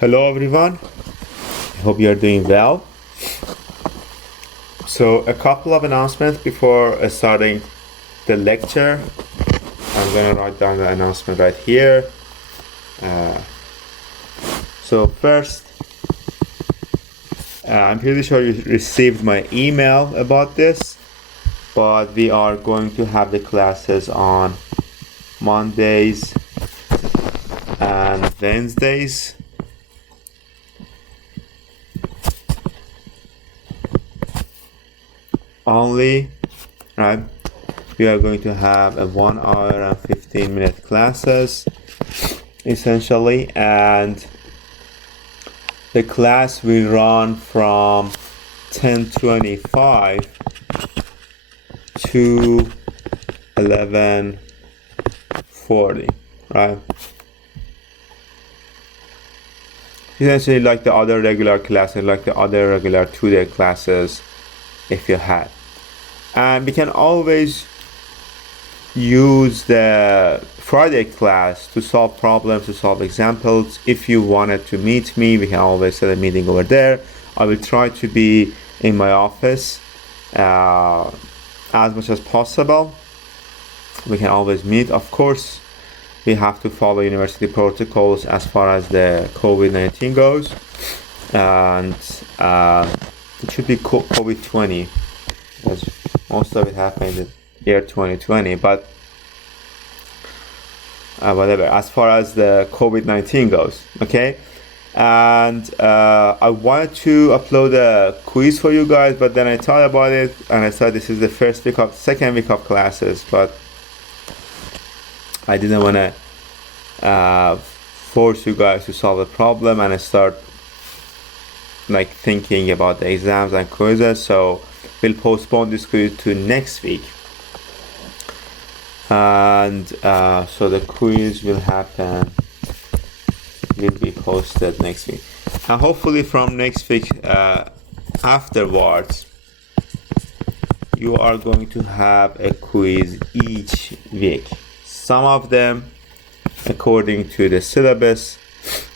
Hello everyone, I hope you are doing well. So a couple of announcements before starting the lecture. I'm going to write down the announcement right here. So first, I'm pretty sure you received my email about this, but we are going to have the classes on Mondays and Wednesdays. Only, right? We are going to have a 1 hour and 15-minute classes essentially, and the class will run from 10:25 to 11:40, right? Essentially like the other regular classes, like the other regular 2-day classes if you had. And we can always use the Friday class to solve problems, to solve examples. If you wanted to meet me, we can always set a meeting over there. I will try to be in my office as much as possible. We can always meet. Of course, we have to follow university protocols as far as the COVID-19 goes. And it should be COVID-20, because most of it happened in the year 2020, but whatever, as far as the COVID-19 goes, okay? And I wanted to upload a quiz for you guys, but then I thought about it and I thought this is the second week of classes, but I didn't want to force you guys to solve a problem and I start like thinking about the exams and quizzes, so we'll postpone this quiz to next week. And so the quiz will be posted next week. And hopefully from next week afterwards, you are going to have a quiz each week. Some of them, according to the syllabus,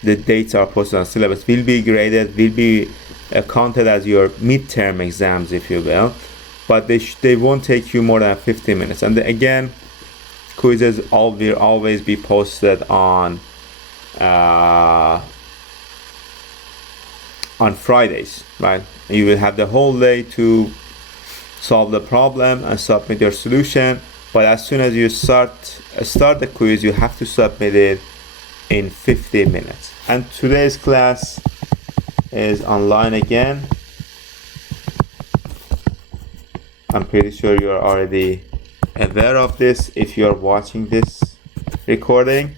the dates are posted on syllabus, will be graded, will be counted as your midterm exams, if you will, but they won't take you more than 15 minutes. And again, quizzes will always be posted on Fridays, right? You will have the whole day to solve the problem and submit your solution, but as soon as you start the quiz, you have to submit it in 15 minutes. And today's class is online again. I'm pretty sure you're already aware of this if you're watching this recording.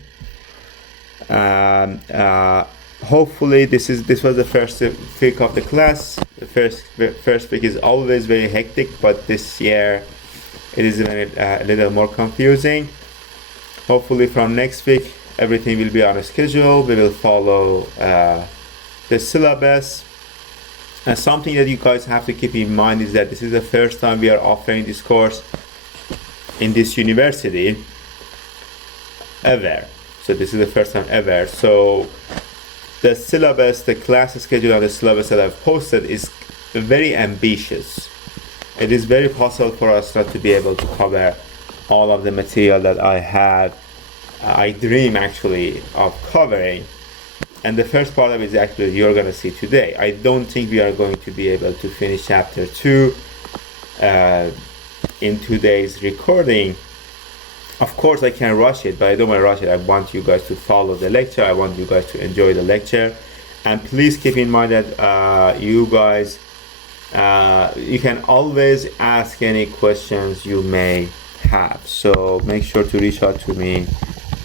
Hopefully this was the first week of the class. The first week is always very hectic, but this year it is a little more confusing. Hopefully from next week everything will be on a schedule. We will follow the syllabus. And something that you guys have to keep in mind is that this is the first time we are offering this course in this university ever. So this is the first time ever. So the syllabus, the class schedule and the syllabus that I've posted is very ambitious. It is very possible for us not to be able to cover all of the material that I dream actually of covering. And the first part of it is actually you're going to see today. I don't think we are going to be able to finish chapter 2 in today's recording. Of course I can rush it, but I don't want to rush it. I want you guys to follow the lecture. I want you guys to enjoy the lecture. And please keep in mind that you guys, you can always ask any questions you may have. So make sure to reach out to me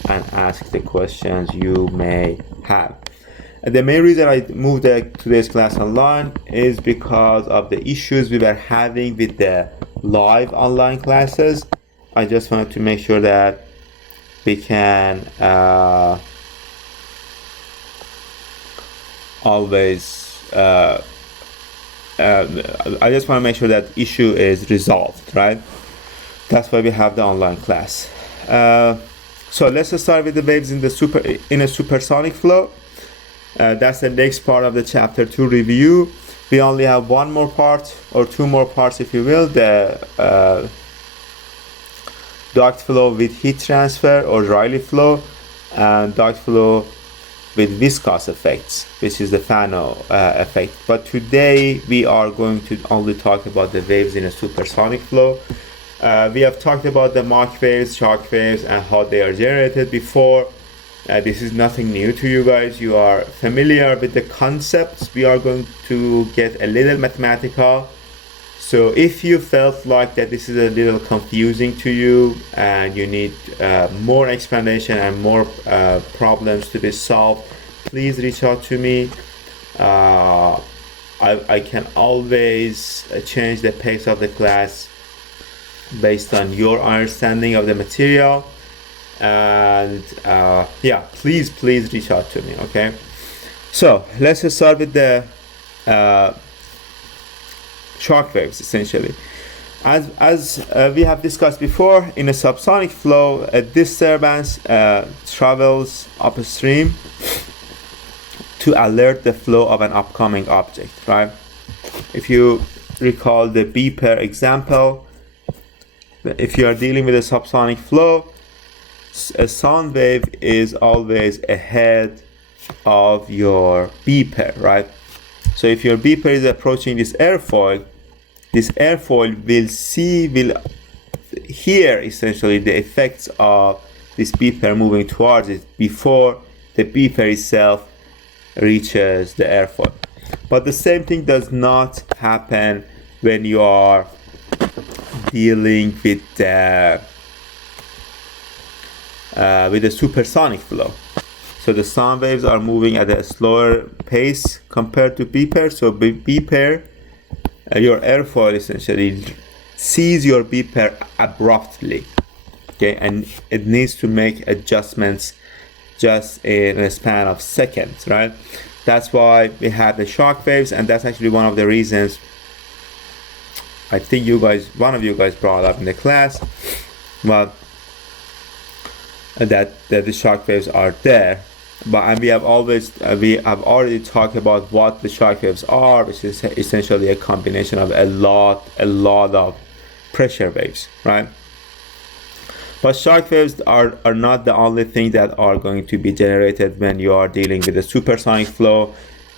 and ask the questions you may have. And the main reason I moved today's class online is because of the issues we were having with the live online classes. I just wanted to make sure that we can always I just want to make sure that issue is resolved, right? That's why we have the online class. So let's start with the waves in a supersonic flow. That's the next part of the chapter 2 review. We only have one more part, or two more parts if you will, the duct flow with heat transfer or Rayleigh flow, and duct flow with viscous effects, which is the Fano effect. But today we are going to only talk about the waves in a supersonic flow. We have talked about the Mach waves, shock waves, and how they are generated before. This is nothing new to you guys. You are familiar with the concepts. We are going to get a little mathematical. So if you felt like that this is a little confusing to you and you need more explanation and more problems to be solved, please reach out to me. I can always change the pace of the class based on your understanding of the material. And yeah, please reach out to me. Okay, so let's start with the shock waves. Essentially, as we have discussed before, in a subsonic flow, a disturbance travels upstream to alert the flow of an upcoming object, right? If you recall the beeper example, if you are dealing with a subsonic flow, a sound wave is always ahead of your beeper, right? So if your beeper is approaching this airfoil will hear essentially the effects of this beeper moving towards it before the beeper itself reaches the airfoil. But the same thing does not happen when you are dealing with the supersonic flow. So the sound waves are moving at a slower pace compared to beeper. So beeper, your airfoil essentially sees your beeper abruptly, okay, and it needs to make adjustments just in a span of seconds, right? That's why we have the shock waves, and that's actually one of the reasons I think one of you guys brought up in the class, well, that the shock waves are there. And we have already talked about what the shock waves are, which is essentially a combination of a lot of pressure waves, right? But shock waves are not the only thing that are going to be generated when you are dealing with a supersonic flow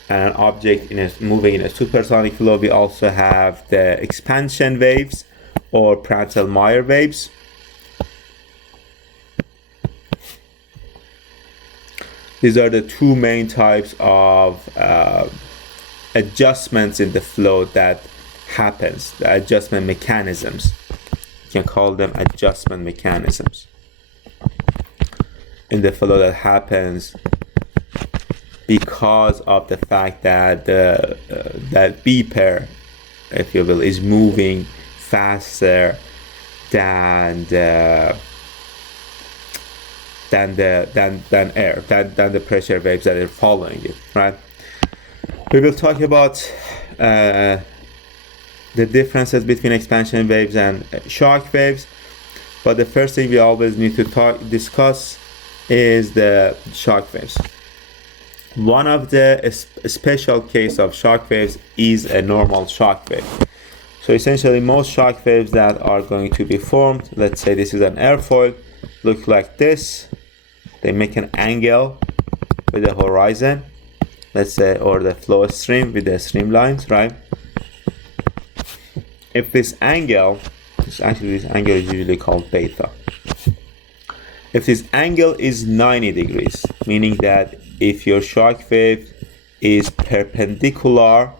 and an object moving in a supersonic flow. We also have the expansion waves or Prandtl-Meyer waves. These are the two main types of adjustments in the flow that happens, the adjustment mechanisms. You can call them adjustment mechanisms in the flow that happens because of the fact that that beeper, if you will, is moving faster than the pressure waves that are following it, right? We will talk about the differences between expansion waves and shock waves, but the first thing we always need to discuss is the shock waves. One of the special case of shock waves is a normal shock wave. So essentially most shock waves that are going to be formed, let's say this is an airfoil, look like this. They make an angle with the horizon, let's say, or the flow stream with the streamlines, right? If this angle is usually called beta. If this angle is 90 degrees, meaning that if your shock wave is perpendicular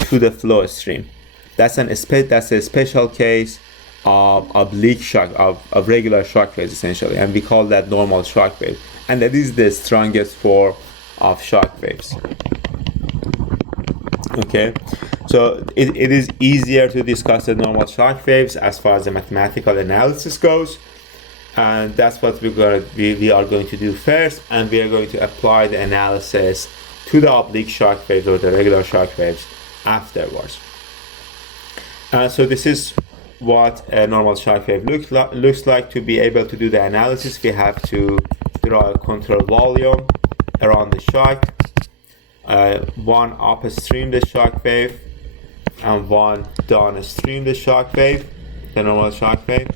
to the flow stream, that's a special case of oblique shock, of regular shock waves essentially, and we call that normal shock wave, and that is the strongest form of shock waves. Okay, so it is easier to discuss the normal shock waves as far as the mathematical analysis goes, and that's what we are going to do first, and we are going to apply the analysis to the oblique shock waves or the regular shock waves afterwards. So this is what a normal shock wave looks like. To be able to do the analysis, we have to draw a control volume around the shock. one upstream the shock wave and one downstream the shock wave, the normal shock wave.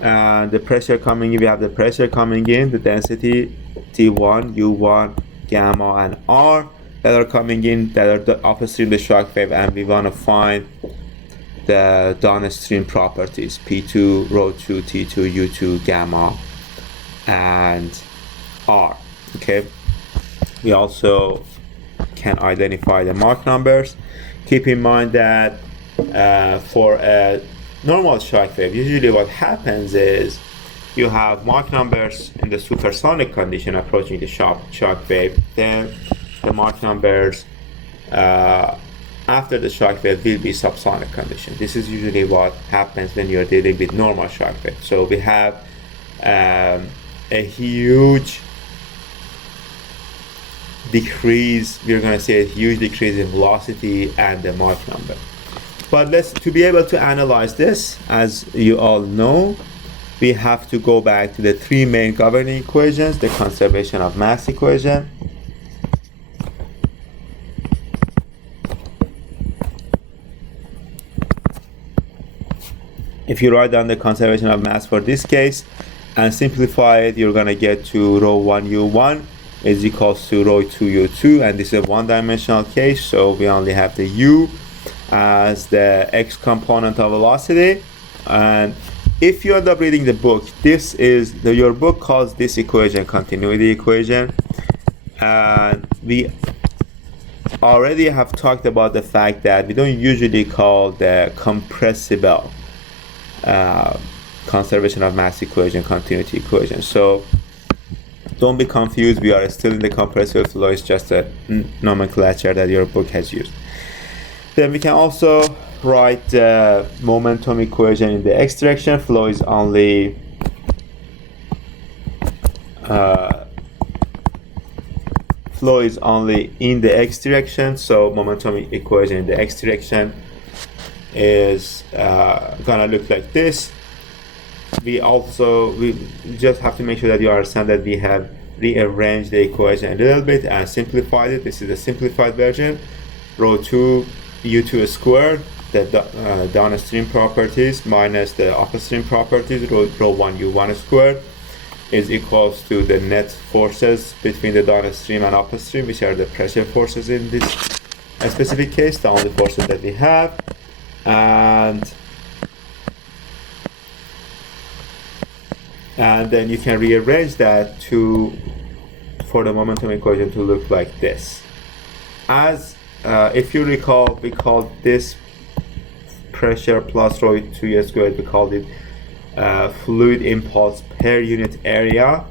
And the pressure coming in, we have the pressure coming in, the density T1, U1, gamma, and R that are coming in, that are the upstream the shock wave, and we want to find the downstream properties, P2, ρ2, T2, U2, gamma, and R. Okay. We also can identify the Mach numbers. Keep in mind that for a normal shock wave, usually what happens is you have Mach numbers in the supersonic condition approaching the shock wave. Then the Mach numbers after the shock wave will be subsonic condition. This is usually what happens when you're dealing with normal shock wave. So we have a huge decrease, we're going to say a huge decrease in velocity and the Mach number. But to be able to analyze this, as you all know, we have to go back to the three main governing equations, the conservation of mass equation, if you write down the conservation of mass for this case and simplify it, you're going to get to ρ1 u1 is equals to ρ2 u2, and this is a one-dimensional case, so we only have the u as the x component of velocity. And if you end up reading the book, this is your book calls this equation continuity equation, and we already have talked about the fact that we don't usually call the compressible conservation of mass equation continuity equation. So don't be confused, we are still in the compressible flow, it's just a nomenclature that your book has used. Then we can also write the momentum equation in the x direction. Flow is only in the x direction, so momentum equation in the x direction is gonna look like this. We just have to make sure that you understand that we have rearranged the equation a little bit and simplified it. This is the simplified version. ρ2 u2 squared, the downstream properties minus the upstream properties, ρ1 u1 squared is equals to the net forces between the downstream and upstream, which are the pressure forces in this specific case, the only forces that we have. And then you can rearrange that for the momentum equation to look like this. As if you recall, we called this pressure plus ρ2 squared, we called it fluid impulse per unit area.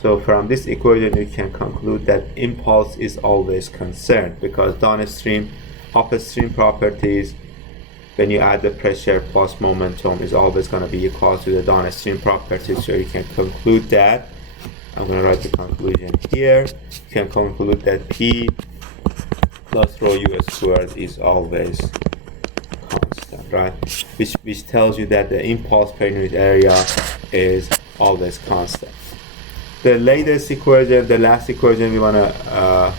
So from this equation you can conclude that impulse is always concerned, because downstream upstream properties, when you add the pressure plus momentum, is always going to be equal to the downstream properties. So you can conclude that, I'm going to write the conclusion here, you can conclude that P plus ρu squared is always constant, right? Which tells you that the impulse per unit area is always constant. The latest equation, the last equation we want to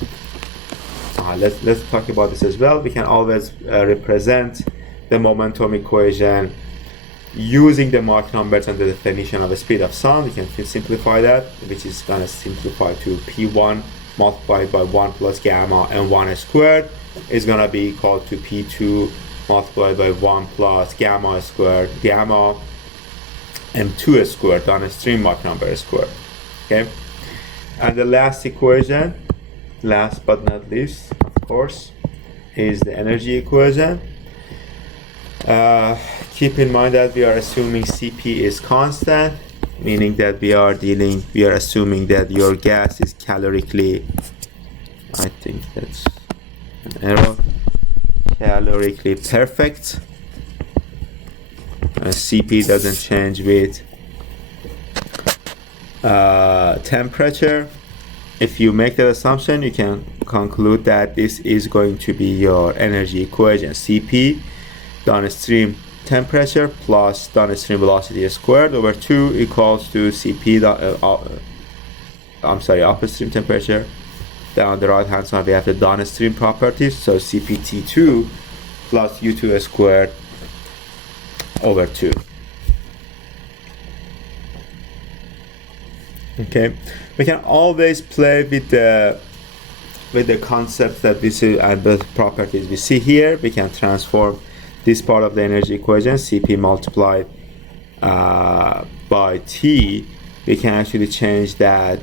let's talk about this as well. We can always represent the momentum equation using the Mach numbers and the definition of the speed of sound. We can simplify that, which is going to simplify to P1 multiplied by 1 plus gamma and 1 squared is going to be equal to P2 multiplied by 1 plus gamma squared, gamma m2 squared, downstream Mach number squared. Okay, and the last equation, last but not least, of course, is the energy equation. Keep in mind that we are assuming Cp is constant, meaning that we are assuming that your gas is calorically, I think that's an error, calorically perfect. Cp doesn't change with temperature. If you make that assumption, you can conclude that this is going to be your energy equation. Cp, downstream temperature plus downstream velocity squared over 2 equals to Cp upstream temperature. Then on the right hand side we have the downstream properties, so CPT2 plus U2 squared over 2. Okay, we can always play with the concepts that we see and the properties we see here. We can transform this part of the energy equation, Cp multiplied by T. We can actually change that.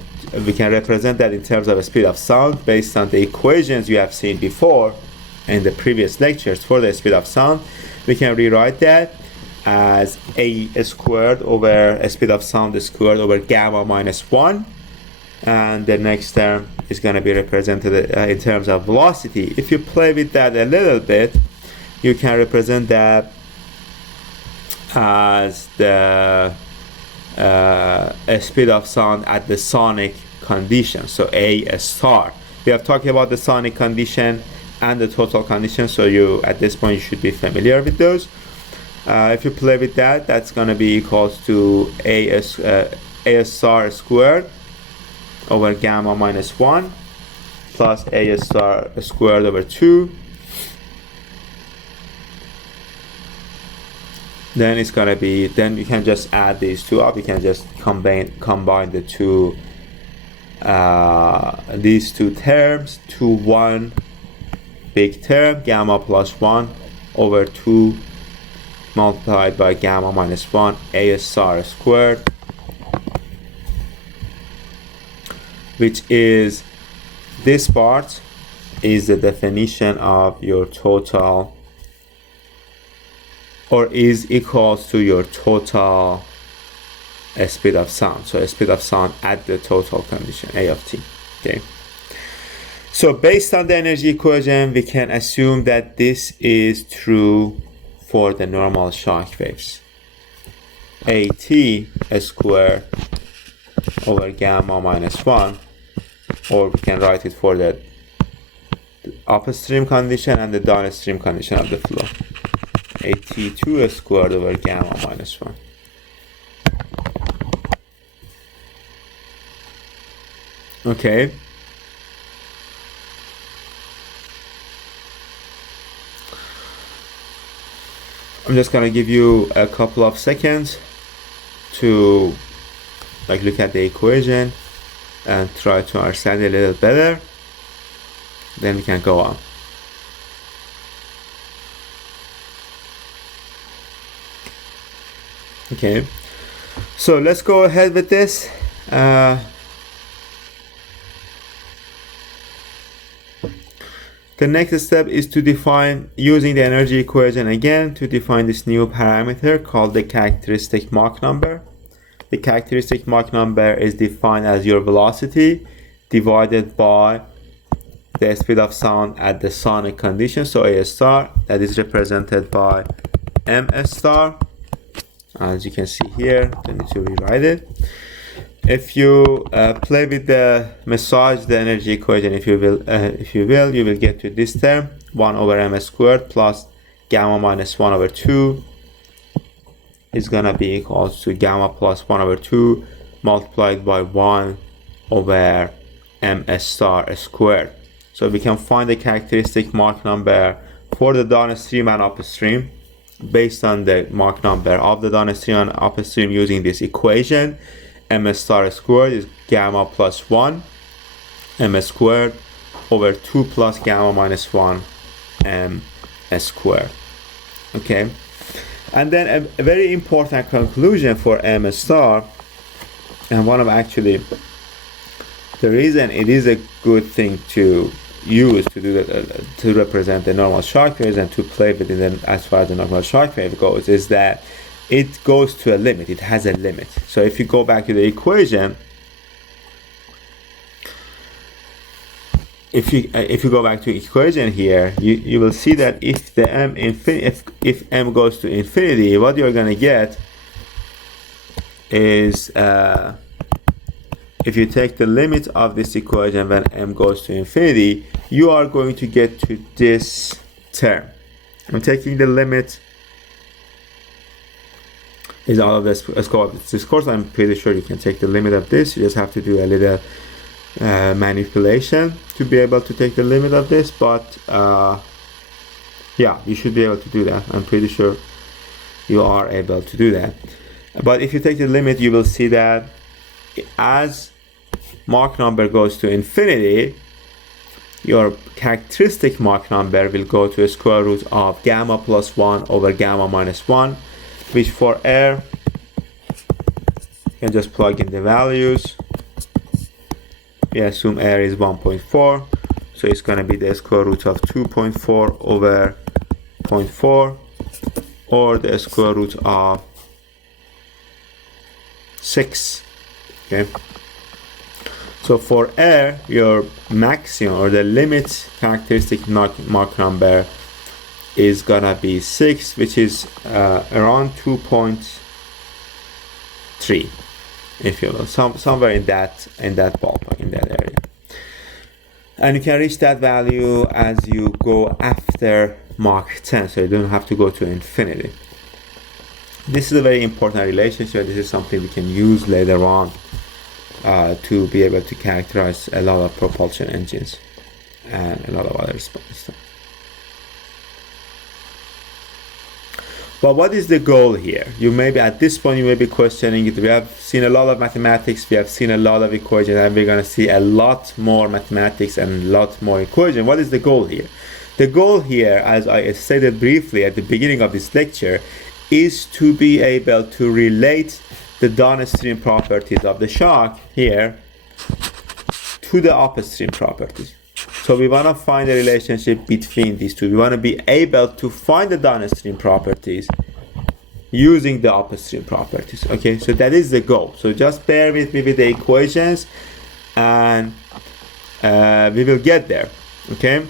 We can represent that in terms of a speed of sound based on the equations you have seen before in the previous lectures for the speed of sound. We can rewrite that as a squared over a speed of sound squared over gamma minus 1, and the next term is going to be represented in terms of velocity. If you play with that a little bit, you can represent that as the speed of sound at the sonic condition, so A star. We have talked about the sonic condition and the total condition, so you at this point you should be familiar with those. If you play with that, that's going to be equals to A star squared over gamma minus 1 plus A star squared over 2. Then it's going to be, then you can just add these two up. You can just combine the two these two terms to one big term, gamma plus 1 over 2 multiplied by gamma minus 1 A star squared, which is, this part is the definition of your total, or is equals to your total speed of sound. So a speed of sound at the total condition A of t. Okay. So based on the energy equation, we can assume that this is true for the normal shock waves. AT squared over gamma minus 1, or we can write it for the upstream condition and the downstream condition of the flow. AT2 squared over gamma minus 1. Okay. I'm just gonna give you a couple of seconds to look at the equation and try to understand it a little better. Then we can go on. Okay, so let's go ahead with this. The next step is to define, using the energy equation again, to define this new parameter called the characteristic Mach number. The characteristic Mach number is defined as your velocity divided by the speed of sound at the sonic condition, so A star, that is represented by M star. As you can see here, I need to rewrite it. If you play with the massage the energy equation, if you will, you will get to this term, 1 over m squared plus gamma minus 1 over 2 is gonna be equals to gamma plus 1 over 2 multiplied by 1 over m star squared. So we can find the characteristic Mach number for the downstream and upstream based on the Mach number of the downstream and upstream using this equation. M star squared is gamma plus 1 m squared over 2 plus gamma minus 1 m squared. Okay, and then a very important conclusion for M star, and one of actually the reason it is a good thing to use to do that, to represent the normal shock waves and to play with it as far as the normal shock wave goes, is that it goes to a limit. It has a limit. So if you go back to the equation, if you go back to the equation here, you will see that if the if m goes to infinity, what you're gonna get is if you take the limit of this equation when m goes to infinity, you are going to get to this term. I'm taking the limit is all of this scope of this course. I'm pretty sure you can take the limit of this. You just have to do a little manipulation to be able to take the limit of this, but yeah, you should be able to do that. I'm pretty sure you are able to do that. But if you take the limit, you will see that as Mach number goes to infinity, your characteristic Mach number will go to a square root of gamma plus 1 over gamma minus 1, which for air, you can just plug in the values. We assume air is 1.4, so it's going to be the square root of 2.4 over 0.4, or the square root of 6. Okay. So for air, your maximum or the limit characteristic Mach number is gonna be 6, which is around 2.3, if you will, somewhere in that ballpark, in that area. And you can reach that value as you go after Mach 10, so you don't have to go to infinity. This is a very important relationship. This is something we can use later on to be able to characterize a lot of propulsion engines and a lot of other stuff. But what is the goal here? You may be, at this point, you may be questioning it. We have seen a lot of mathematics, we have seen a lot of equations, and we're going to see a lot more mathematics and a lot more equations. What is the goal here? The goal here, as I stated briefly at the beginning of this lecture, is to be able to relate the downstream properties of the shock here to the upstream properties. So we want to find a relationship between these two. We want to be able to find the downstream properties using the upstream properties. Okay, so that is the goal. So just bear with me with the equations, and we will get there. Okay,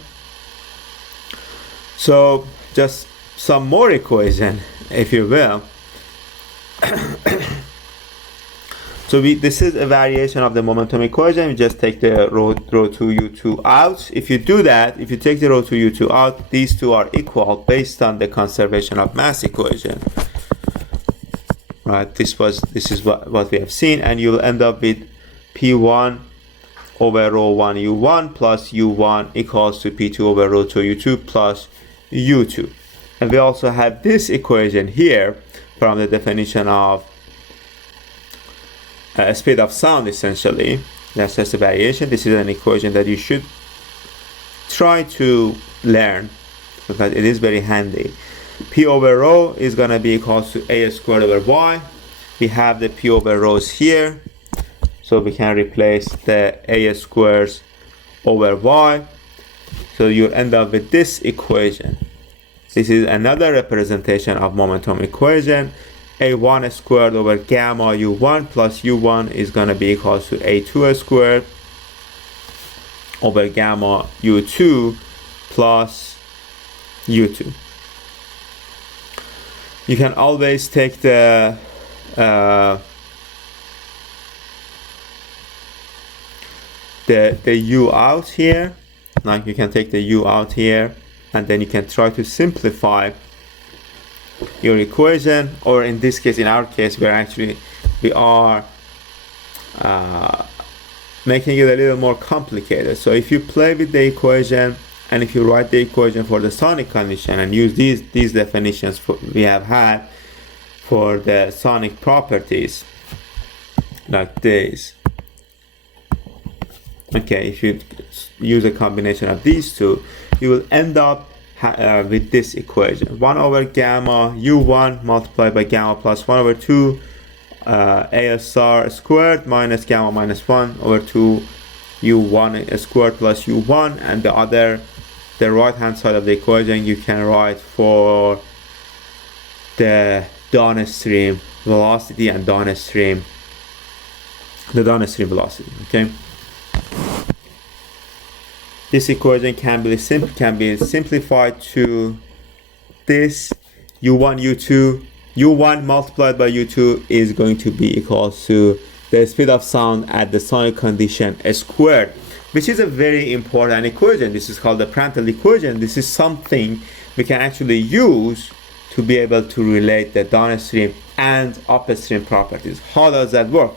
so just some more equation, if you will. So this is a variation of the momentum equation. We just take the rho 2 u2 out. If you do that, if you take the rho 2 u2 out, these two are equal based on the conservation of mass equation. Right, this is what we have seen, and you'll end up with P1 over rho 1 u1 plus u1 equals to P2 over rho 2 u2 plus u2. And we also have this equation here from the definition of speed of sound, essentially. That's just a variation. This is an equation that you should try to learn because it is very handy. P over rho is going to be equals to a squared over y. We have the P over rho's here, so we can replace the a squares over y. So you end up with this equation. This is another representation of momentum equation. A1 squared over gamma u1 plus u1 is going to be equals to a2 squared over gamma u2 plus u2. You can always take the u out here. Like, you can take the u out here, and then you can try to simplify your equation, or in this case, in our case, we are making it a little more complicated. So if you play with the equation, and if you write the equation for the sonic condition and use these definitions we have had for the sonic properties, like this. Okay, if you use a combination of these two, you will end up with this equation: 1 over gamma u1 multiplied by gamma plus 1 over 2 ASR squared minus gamma minus 1 over 2 u1 squared plus u1, and the right hand side of the equation you can write for the downstream velocity and the downstream velocity. Okay, this equation can be simplified to this: u1 multiplied by u2 is going to be equals to the speed of sound at the sonic condition squared, which is a very important equation. This is called the Prandtl equation. This is something we can actually use to be able to relate the downstream and upstream properties. How does that work?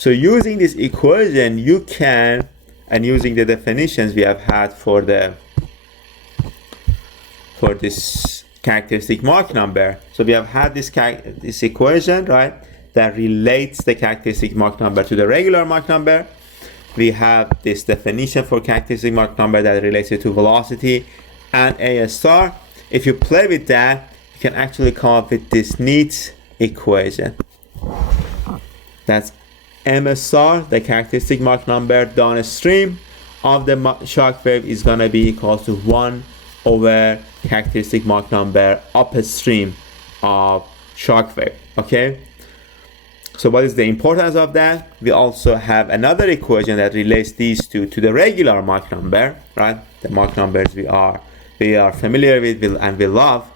So using this equation, you can, and using the definitions we have had for this characteristic Mach number. So we have had this equation, right, that relates the characteristic Mach number to the regular Mach number. We have this definition for characteristic Mach number that relates it to velocity and A star. If you play with that, you can actually come up with this neat equation. That's M star, the characteristic Mach number downstream of the shock wave, is going to be equal to 1 over characteristic Mach number upstream of shock wave. Okay, so what is the importance of that? We also have another equation that relates these two to the regular Mach number, right? The Mach numbers we are familiar with and we love,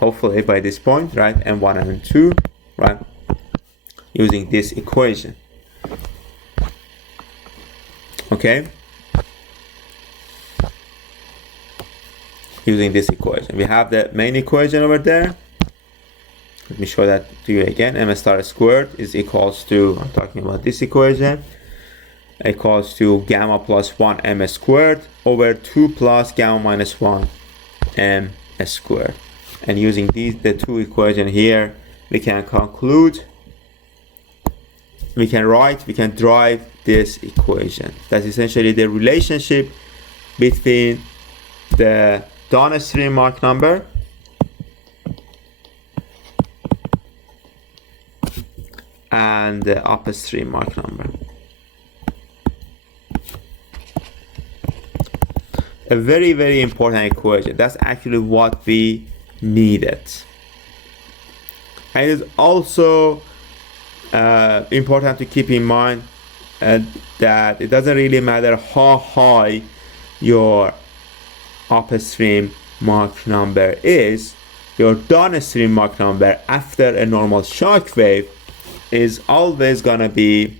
hopefully by this point, right? M1 and M2, right? Using this equation. Okay, using this equation, we have the main equation over there. Let me show that to you again. M star squared is equals to, I'm talking about this equation, equals to gamma plus 1 m squared over 2 plus gamma minus 1 m squared. And using the two equations here, we can conclude, we can drive this equation. That's essentially the relationship between the downstream Mach number and the upstream Mach number. A very, very important equation. That's actually what we needed. And it is also important to keep in mind that it doesn't really matter how high your upstream Mach number is, your downstream Mach number after a normal shock wave is always gonna be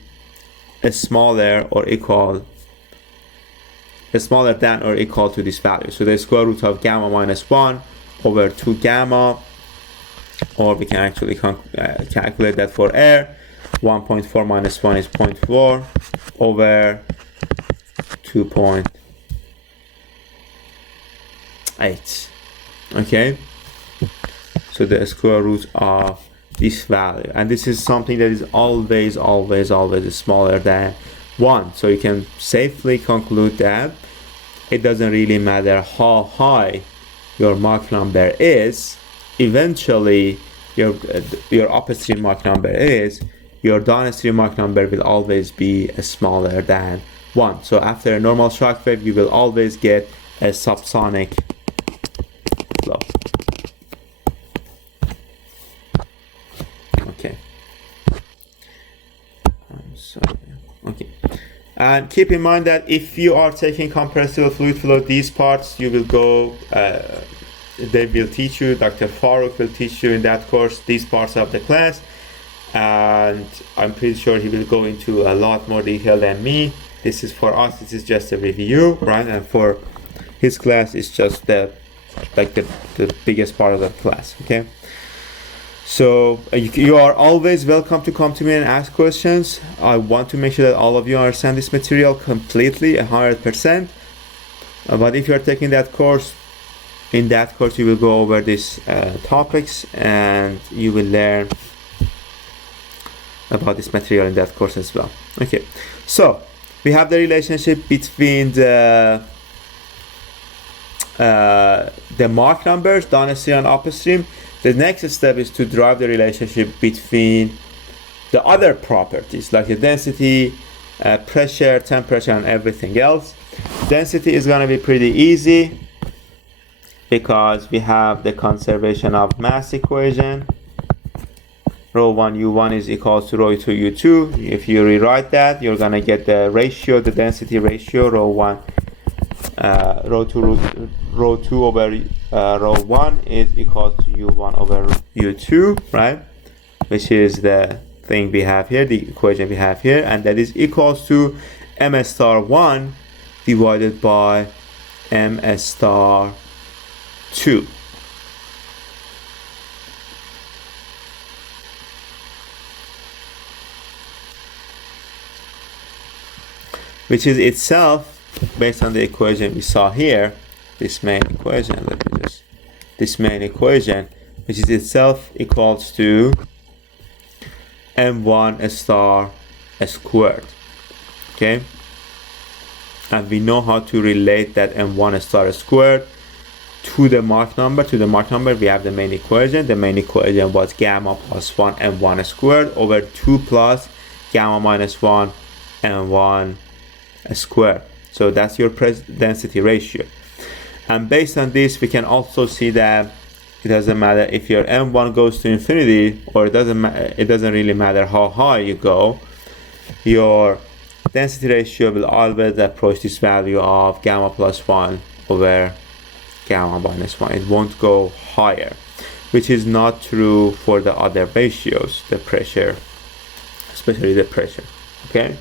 smaller than or equal to this value. So the square root of gamma minus 1 over 2 gamma, or we can actually calculate that for air. 1.4 minus 1 is 0.4 over 2.8. Okay, so the square root of this value, and this is something that is always smaller than 1. So you can safely conclude that it doesn't really matter how high your Mach number is, eventually your upstream Mach number is, your downstream Mach number will always be smaller than 1. So after a normal shock wave, you will always get a subsonic flow. Okay. Okay. And keep in mind that if you are taking compressible fluid flow, these parts you will go, they will teach you, Dr. Farooq will teach you in that course, these parts of the class. And I'm pretty sure he will go into a lot more detail than me. This is for us, this is just a review, right? And for his class, it's just the biggest part of the class, okay? So you are always welcome to come to me and ask questions. I want to make sure that all of you understand this material completely, 100%. But if you are taking that course, in that course you will go over these topics and you will learn about this material in that course as well. Okay, so we have the relationship between the Mach numbers, downstream and upstream. The next step is to drive the relationship between the other properties like the density, pressure, temperature, and everything else. Density is going to be pretty easy because we have the conservation of mass equation. Rho1 U1 is equals to Rho2 U2. If you rewrite that, you're going to get the ratio, the density ratio, Rho2 over Rho1 is equal to U1 over U2, right? Which is the thing we have here, the equation we have here, and that is equals to M star 1 divided by M star 2. which is itself, based on the equation we saw here, this main equation, this main equation, which is itself equals to m1 star squared. Okay, and we know how to relate that m1 star squared to the Mach number. To the Mach number, we have the main equation. The main equation was gamma plus 1 m1 squared over 2 plus gamma minus 1 m1 squared. So that's your density ratio. And based on this, we can also see that it doesn't matter if your m1 goes to infinity, or it doesn't really matter how high you go, your density ratio will always approach this value of gamma plus 1 over gamma minus 1. It won't go higher, which is not true for the other ratios, the pressure, especially the pressure. Okay,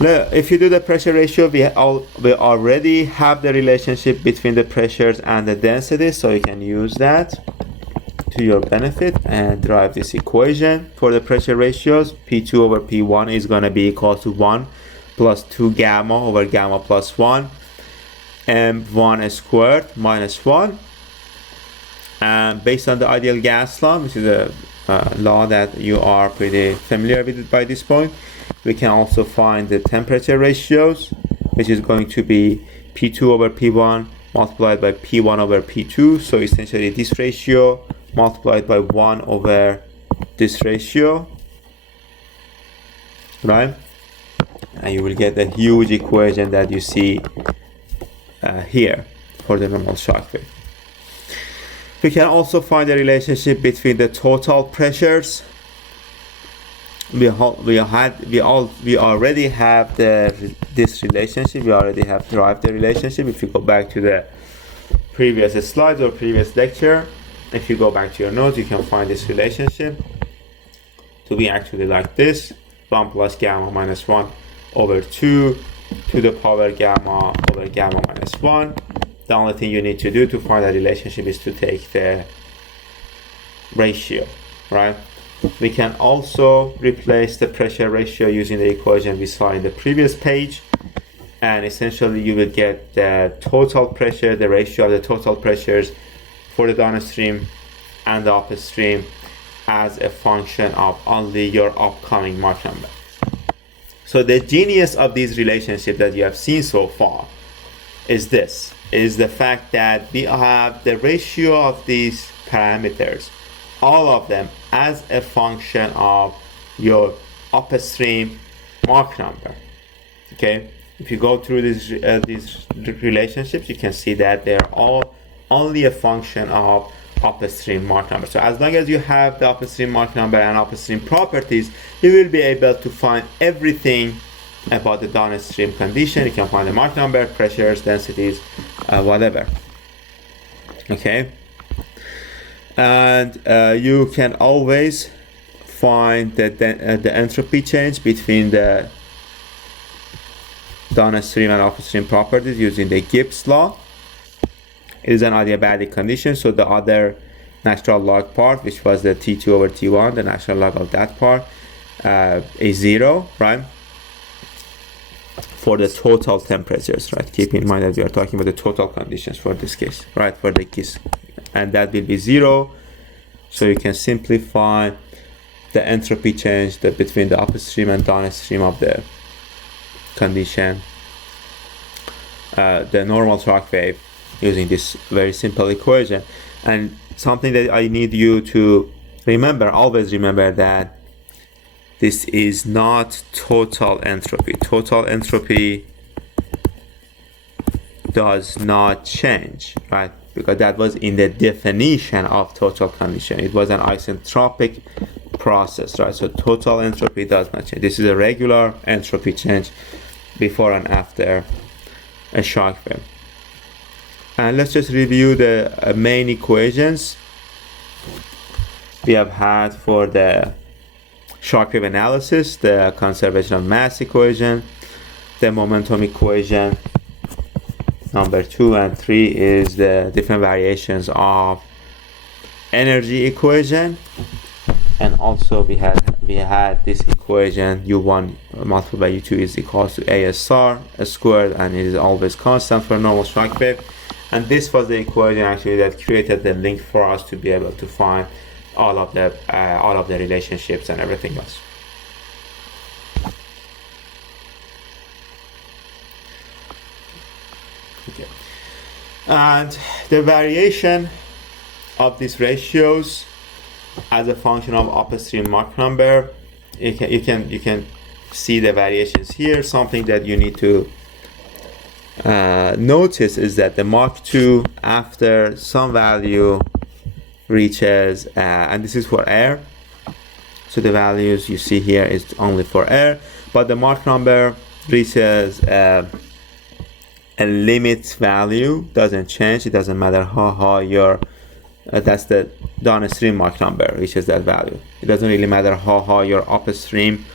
now if you do the pressure ratio, we already have the relationship between the pressures and the density, so you can use that to your benefit and derive this equation for the pressure ratios. P2 over P1 is going to be equal to 1 plus 2 gamma over gamma plus 1 m1 squared minus 1. And based on the ideal gas law, which is a law that you are pretty familiar with by this point, we can also find the temperature ratios, which is going to be P2 over P1 multiplied by P1 over P2. So essentially this ratio multiplied by 1 over this ratio, right? And you will get the huge equation that you see here for the normal shock wave. We can also find the relationship between the total pressures. We already have this relationship. We already have derived the relationship. If you go back to the previous slides or previous lecture, if you go back to your notes, you can find this relationship to be actually like this: 1 plus gamma minus 1 over 2 to the power gamma over gamma minus 1. The only thing you need to do to find that relationship is to take the ratio, right? We can also replace the pressure ratio using the equation we saw in the previous page, and essentially you will get the total pressure, the ratio of the total pressures for the downstream and the upstream as a function of only your upcoming Mach number. So the genius of these relationships that you have seen so far is the fact that we have the ratio of these parameters, all of them, as a function of your upstream Mach number. Okay, if you go through these relationships, you can see that they're all only a function of upstream Mach number. So as long as you have the upstream Mach number and upstream properties, you will be able to find everything about the downstream condition. You can find the Mach number, pressures, densities, whatever. Okay, and you can always find the entropy change between the downstream and upstream properties using the Gibbs law. It is an adiabatic condition, so the other natural log part, which was the T2 over T1, the natural log of that part, is 0, right? For the total temperatures, right? Keep in mind that we are talking about the total conditions for this case, right? For the case, and that will be 0. So you can simplify the entropy change between the upstream and downstream of the condition, the normal shock wave, using this very simple equation. And something that I need you to remember, always remember, that this is not total entropy. Total entropy does not change, right? Because that was in the definition of total condition. It was an isentropic process, right? So total entropy does not change. This is a regular entropy change before and after a shock wave. And let's just review the main equations we have had for the shock wave analysis: the conservation of mass equation, the momentum equation. Number 2 and 3 is the different variations of energy equation. and also we had this equation u1 multiplied by u2 is equals to a star squared, and it is always constant for normal shock wave. And this was the equation actually that created the link for us to be able to find all of the relationships and everything else. Okay. And the variation of these ratios as a function of upstream Mach number, you can see the variations here. Something that you need to notice is that the Mach 2 after some value reaches, and this is for air, so the values you see here is only for air, but the Mach number reaches a limit value, doesn't change. It doesn't matter how high your that's the downstream Mach number reaches that value. It doesn't really matter how high your upstream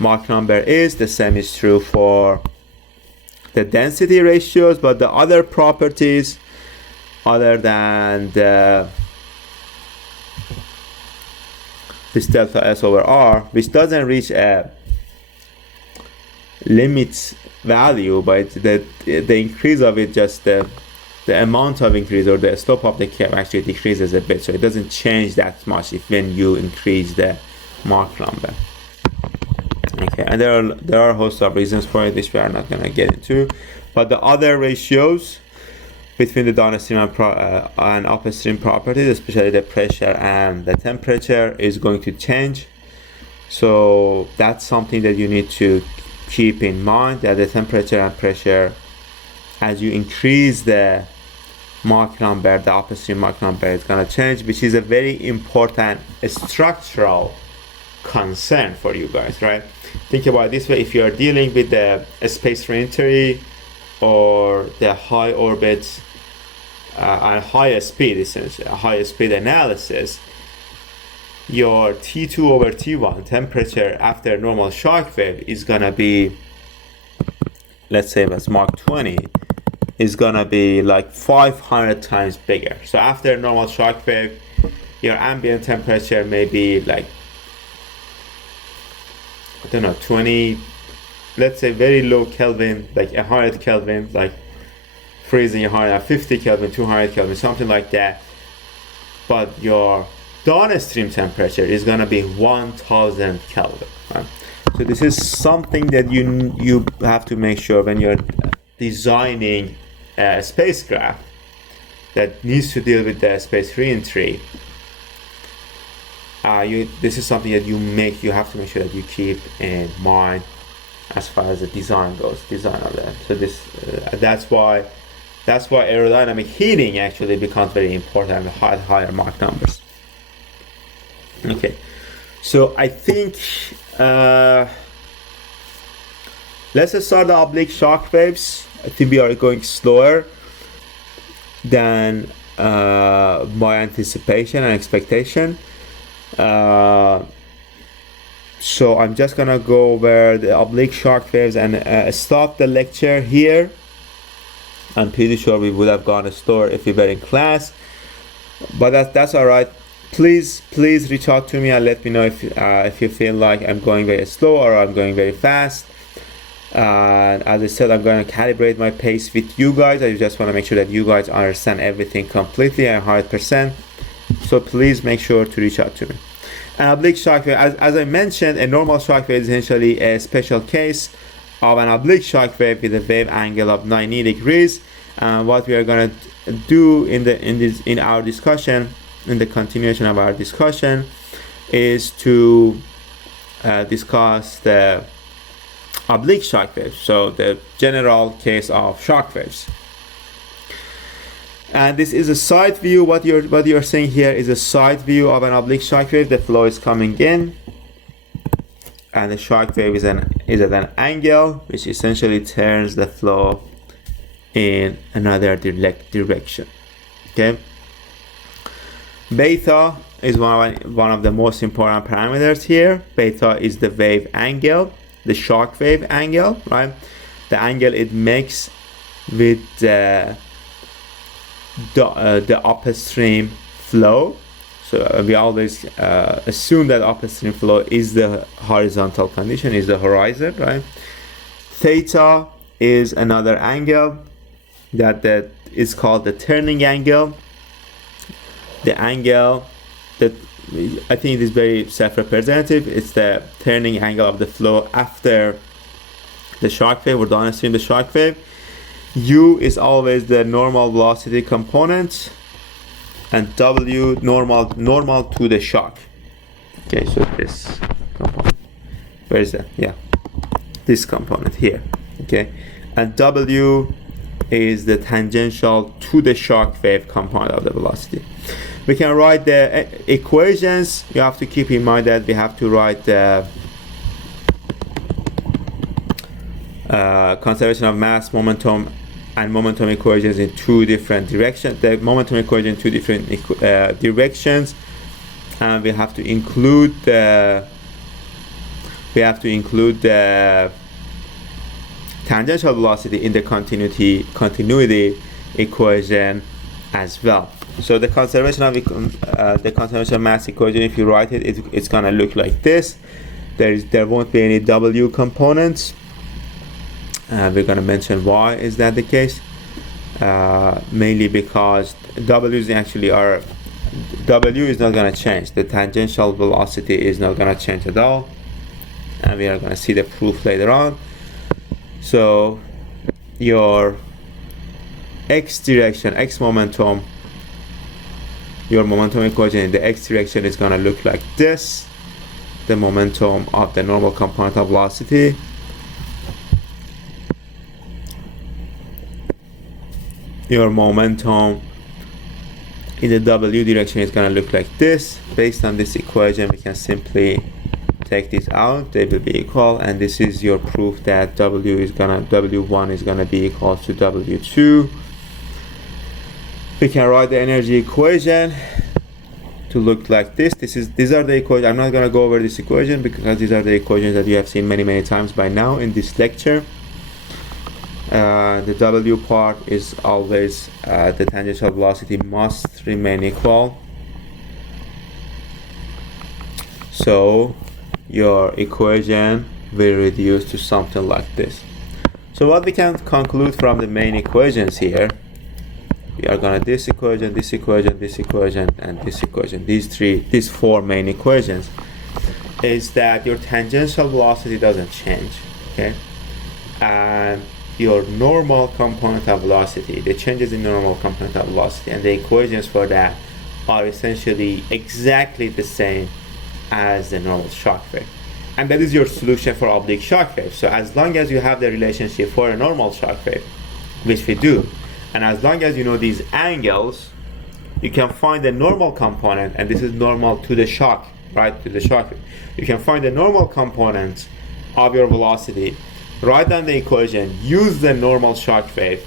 Mach number is. The same is true for the density ratios, but the other properties other than this delta S over R, which doesn't reach a limit value, but the increase of it, just the amount of increase or the slope of the curve actually decreases a bit, so it doesn't change that much if when you increase the Mach number. Okay, and there are a host of reasons for it, which we are not going to get into, but the other ratios between the downstream and upstream properties, especially the pressure and the temperature, is going to change. So that's something that you need to keep in mind, that the temperature and pressure, as you increase the Mach number, the upstream Mach number is going to change, which is a very important structural concern for you guys, right? Think about it this way: if you are dealing with the space reentry or the high orbit and higher speed, essentially a higher speed analysis, your T2 over T1 temperature after normal shock wave is gonna be, let's say it's Mach 20, is gonna be like 500 times bigger. So after normal shock wave, your ambient temperature may be like, I don't know, 20, let's say very low Kelvin, like 100 Kelvin, like freezing 150 Kelvin, 200 Kelvin, something like that. But your downstream temperature is gonna be 1000 Kelvin. Right? So this is something that you have to make sure when you're designing a spacecraft that needs to deal with the space reentry. This is something that you have to make sure that you keep in mind as far as the design goes, design of that. So this that's why aerodynamic heating actually becomes very important at higher Mach numbers. Okay, so I think let's start the oblique shock waves. I think we are going slower than my anticipation and expectation. So I'm just gonna go over the oblique shock waves and stop the lecture here. I'm pretty sure we would have gone slower if we were in class, but that's all right. Please reach out to me and let me know if you feel like I'm going very slow or I'm going very fast. And as I said, I'm going to calibrate my pace with you guys. I just want to make sure that you guys understand everything completely and 100%. So please make sure to reach out to me. An oblique shock wave, as I mentioned, a normal shock wave is essentially a special case of an oblique shock wave with a wave angle of 90 degrees. What we are going to do in our discussion, in the continuation of our discussion, is to discuss the oblique shock waves, so the general case of shock waves. And this is a side view. What you're seeing here is a side view of an oblique shock wave. The flow is coming in, and the shock wave is at an angle, which essentially turns the flow in another direction. Okay. Beta is one of the most important parameters here. Beta is the wave angle, the shock wave angle, right? The angle it makes with the upstream flow. So we always assume that upstream flow is the horizontal condition, is the horizon, right? Theta is another angle that is called the turning angle. The angle that I think it is very self-representative. It's the turning angle of the flow after the shock wave or downstream the shock wave. U is always the normal velocity component, and W normal to the shock. Okay, so this component, where is that? Yeah, this component here. Okay, and W is the tangential to the shock wave component of the velocity. We can write the equations. You have to keep in mind that we have to write the conservation of mass, momentum, and momentum equations in two different directions. The momentum equation in two different directions, and we have to include the tangential velocity in the continuity equation as well. So the conservation of mass equation, if you write it, it's gonna look like this. There won't be any W components. We're gonna mention why is that the case. Mainly because W's actually W is not gonna change. The tangential velocity is not gonna change at all, and we are gonna see the proof later on. So your x direction, x momentum, your momentum equation in the x direction is gonna look like this. The momentum of the normal component of velocity. Your momentum in the W direction is gonna look like this. Based on this equation, we can simply take this out. They will be equal, and this is your proof that W1 is gonna be equal to W2. We can write the energy equation to look like this. These are the equations. I'm not gonna go over this equation because these are the equations that you have seen many times by now in this lecture. The W part is always the tangential velocity must remain equal. So your equation will reduce to something like this. So what we can conclude from the main equations here, we are gonna this equation, and this equation, these four main equations, is that your tangential velocity doesn't change, okay? And your normal component of velocity, the changes in normal component of velocity, and the equations for that are essentially exactly the same as the normal shock wave. And that is your solution for oblique shock wave. So as long as you have the relationship for a normal shock wave, which we do, and as long as you know these angles, you can find the normal component, and this is normal to the shock, right, to the shock wave. You can find the normal component of your velocity, write down the equation, use the normal shock wave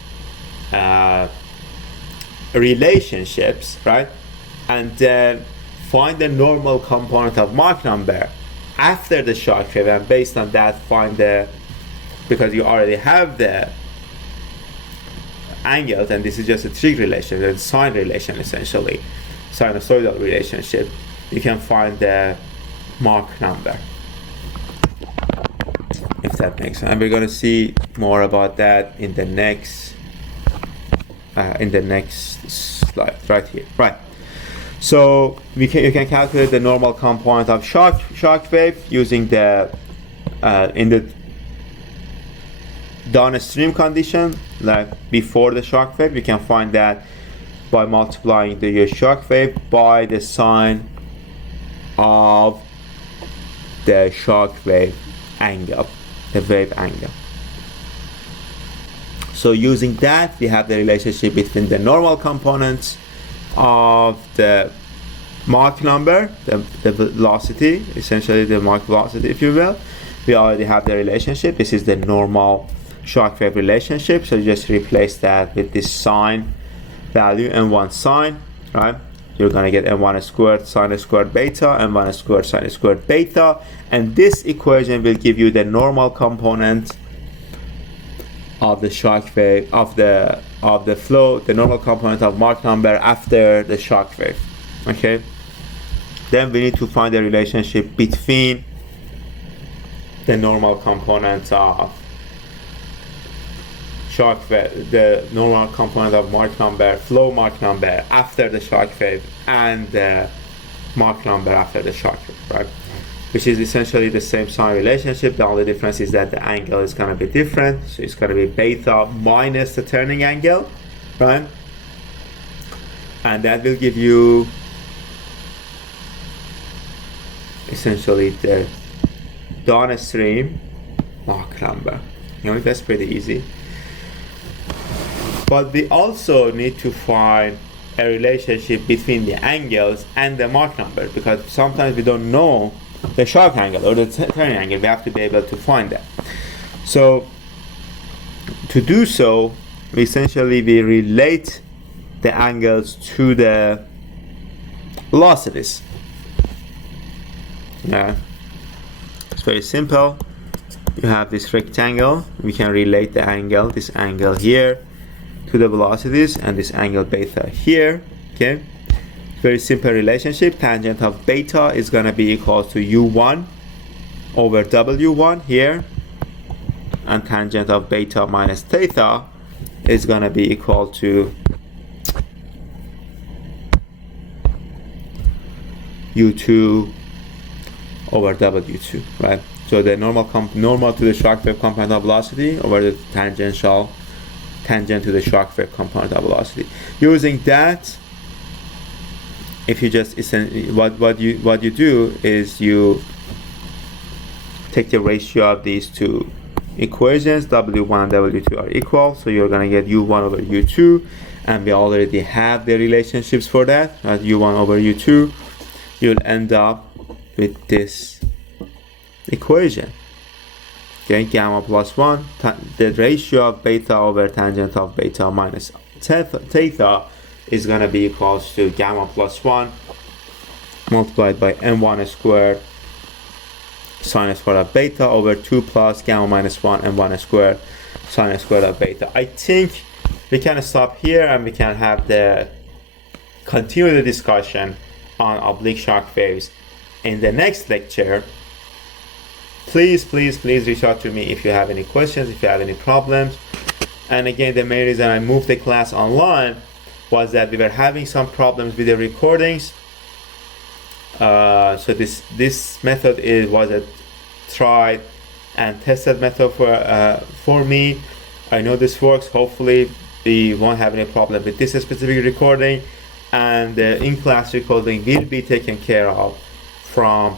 relationships, right, and then find the normal component of Mach number after the shock wave, and based on that find because you already have the angles, and this is just a trig relation, a sine relation, essentially sinusoidal relationship, you can find the Mach number, if that makes sense. And we're going to see more about that in the next slide right here, right? So you can calculate the normal component of shock wave using the in the downstream condition, like before the shock wave. You can find that by multiplying your shock wave by the sine of the shock wave angle, the wave angle. So using that, we have the relationship between the normal components of the Mach number, the velocity, essentially the Mach velocity, if you will. We already have the relationship. This is the normal shock wave relationship. So you just replace that with this sine value, n1 sine, right? You're gonna get n1 squared sine squared beta, n1 squared sine squared beta, and this equation will give you the normal component of the shock wave, of the flow, the normal component of Mach number after the shock wave, okay? Then we need to find the relationship between the normal components of shock wave, the normal component of Mach number, flow Mach number after the shock wave, and the Mach number after the shock wave, right? Which is essentially the same sign relationship. The only difference is that the angle is going to be different. So it's going to be beta minus the turning angle, right? And that will give you essentially the downstream Mach number. You know, that's pretty easy. But we also need to find a relationship between the angles and the Mach number, because sometimes we don't know the shock angle or the turning angle. We have to be able to find that. So to do so, we relate the angles to the velocities. Yeah, it's very simple. You have this rectangle, we can relate the angle, this angle here, to the velocities, and this angle beta here. Okay, very simple relationship. Tangent of beta is going to be equal to u1 over w1 here, and tangent of beta minus theta is going to be equal to u2 over w2, right? So the normal to the shock wave component of velocity over the tangent to the shock wave component of velocity. Using that, if you just what you do is you take the ratio of these two equations, w1 and w2 are equal, so you're going to get u1 over u2, and we already have the relationships for that at u1 over u2. You'll end up with this equation. Okay, gamma plus 1, the ratio of beta over tangent of beta minus theta is going to be equals to gamma plus 1 multiplied by m1 squared sine squared of beta over 2 plus gamma minus 1 m1 squared sine squared of beta. I think we can stop here and we can have continue the discussion on oblique shock waves in the next lecture. Please reach out to me if you have any questions, if you have any problems. And again, the main reason I moved the class online was that we were having some problems with the recordings. So this method was a tried and tested method for me. I know this works. Hopefully we won't have any problem with this specific recording, and the in-class recording will be taken care of from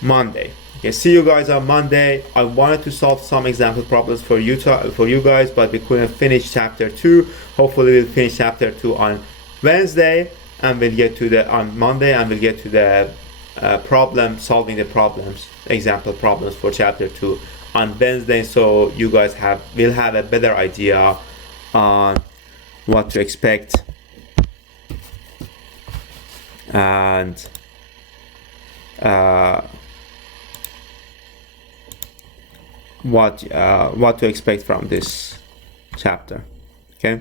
Monday. Okay, see you guys on Monday. I wanted to solve some example problems for you guys, but we couldn't finish chapter 2. Hopefully we'll finish chapter 2 on Wednesday, and we'll get to on Monday, and we'll get to the solving the problems, example problems for chapter 2 on Wednesday, so you guys will have a better idea on what to expect and what to expect from this chapter. Okay.